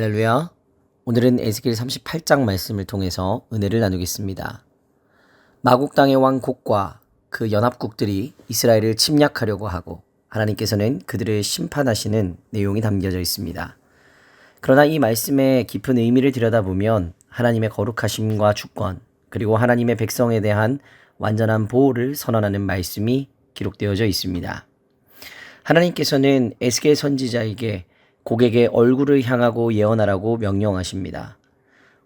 할렐루야. 오늘은 에스겔 38장 말씀을 통해서 은혜를 나누겠습니다. 마국 땅의 왕 곡과 그 연합국들이 이스라엘을 침략하려고 하고 하나님께서는 그들을 심판하시는 내용이 담겨져 있습니다. 그러나 이 말씀의 깊은 의미를 들여다보면 하나님의 거룩하심과 주권 그리고 하나님의 백성에 대한 완전한 보호를 선언하는 말씀이 기록되어져 있습니다. 하나님께서는 에스겔 선지자에게 곡에게 얼굴을 향하고 예언하라고 명령하십니다.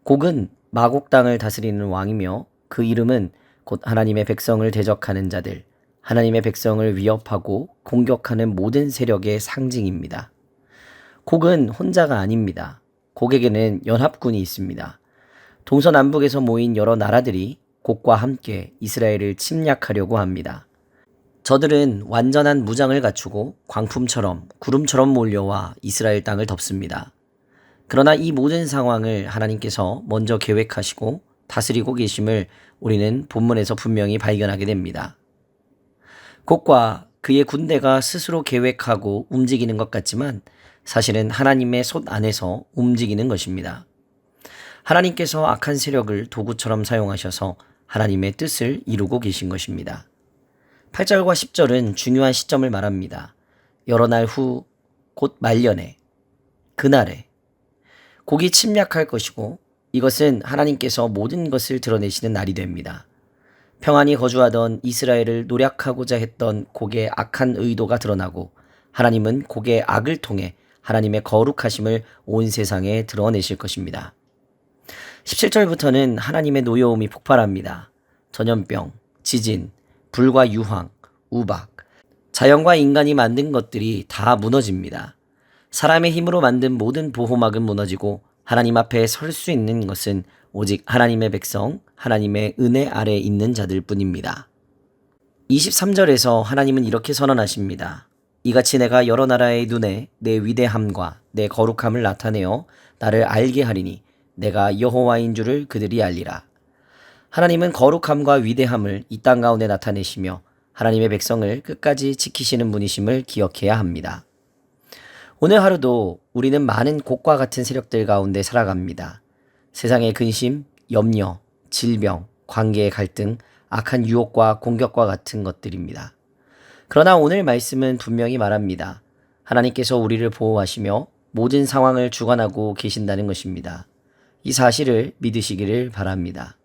곡은 마곡 땅을 다스리는 왕이며 그 이름은 곧 하나님의 백성을 대적하는 자들, 하나님의 백성을 위협하고 공격하는 모든 세력의 상징입니다. 곡은 혼자가 아닙니다. 곡에게는 연합군이 있습니다. 동서남북에서 모인 여러 나라들이 곡과 함께 이스라엘을 침략하려고 합니다. 저들은 완전한 무장을 갖추고 광풍처럼 구름처럼 몰려와 이스라엘 땅을 덮습니다. 그러나 이 모든 상황을 하나님께서 먼저 계획하시고 다스리고 계심을 우리는 본문에서 분명히 발견하게 됩니다. 곡과 그의 군대가 스스로 계획하고 움직이는 것 같지만 사실은 하나님의 손 안에서 움직이는 것입니다. 하나님께서 악한 세력을 도구처럼 사용하셔서 하나님의 뜻을 이루고 계신 것입니다. 8절과 10절은 중요한 시점을 말합니다. 여러 날 후 곧 말년에 그날에 곡이 침략할 것이고 이것은 하나님께서 모든 것을 드러내시는 날이 됩니다. 평안히 거주하던 이스라엘을 노략하고자 했던 곡의 악한 의도가 드러나고 하나님은 곡의 악을 통해 하나님의 거룩하심을 온 세상에 드러내실 것입니다. 17절부터는 하나님의 노여움이 폭발합니다. 전염병, 지진, 불과 유황, 우박, 자연과 인간이 만든 것들이 다 무너집니다. 사람의 힘으로 만든 모든 보호막은 무너지고 하나님 앞에 설 수 있는 것은 오직 하나님의 백성, 하나님의 은혜 아래 있는 자들 뿐입니다. 23절에서 하나님은 이렇게 선언하십니다. 이같이 내가 여러 나라의 눈에 내 위대함과 내 거룩함을 나타내어 나를 알게 하리니 내가 여호와인 줄을 그들이 알리라. 하나님은 거룩함과 위대함을 이 땅 가운데 나타내시며 하나님의 백성을 끝까지 지키시는 분이심을 기억해야 합니다. 오늘 하루도 우리는 많은 곡과 같은 세력들 가운데 살아갑니다. 세상의 근심, 염려, 질병, 관계의 갈등, 악한 유혹과 공격과 같은 것들입니다. 그러나 오늘 말씀은 분명히 말합니다. 하나님께서 우리를 보호하시며 모든 상황을 주관하고 계신다는 것입니다. 이 사실을 믿으시기를 바랍니다.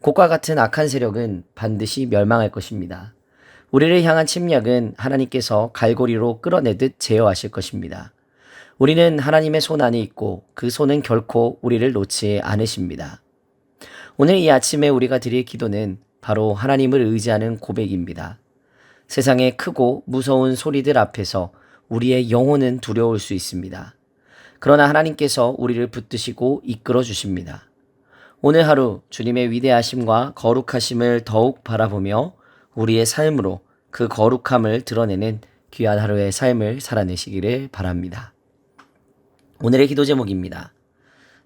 곡과 같은 악한 세력은 반드시 멸망할 것입니다. 우리를 향한 침략은 하나님께서 갈고리로 끌어내듯 제어하실 것입니다. 우리는 하나님의 손 안에 있고 그 손은 결코 우리를 놓지 않으십니다. 오늘 이 아침에 우리가 드릴 기도는 바로 하나님을 의지하는 고백입니다. 세상의 크고 무서운 소리들 앞에서 우리의 영혼은 두려울 수 있습니다. 그러나 하나님께서 우리를 붙드시고 이끌어 주십니다. 오늘 하루 주님의 위대하심과 거룩하심을 더욱 바라보며 우리의 삶으로 그 거룩함을 드러내는 귀한 하루의 삶을 살아내시기를 바랍니다. 오늘의 기도 제목입니다.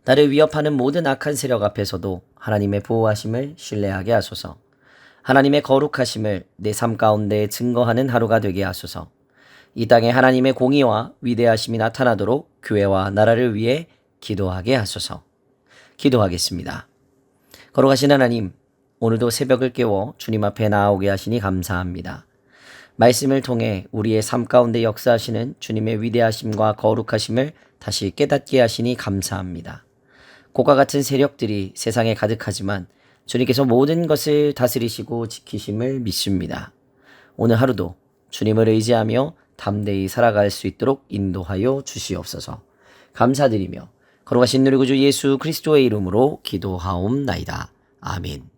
나를 위협하는 모든 악한 세력 앞에서도 하나님의 보호하심을 신뢰하게 하소서. 하나님의 거룩하심을 내 삶 가운데 증거하는 하루가 되게 하소서. 이 땅에 하나님의 공의와 위대하심이 나타나도록 교회와 나라를 위해 기도하게 하소서. 기도하겠습니다. 거룩하신 하나님, 오늘도 새벽을 깨워 주님 앞에 나아오게 하시니 감사합니다. 말씀을 통해 우리의 삶 가운데 역사하시는 주님의 위대하심과 거룩하심을 다시 깨닫게 하시니 감사합니다. 곡과 같은 세력들이 세상에 가득하지만 주님께서 모든 것을 다스리시고 지키심을 믿습니다. 오늘 하루도 주님을 의지하며 담대히 살아갈 수 있도록 인도하여 주시옵소서. 감사드리며 거룩하신 우리 구주 예수 그리스도의 이름으로 기도하옵나이다. 아멘.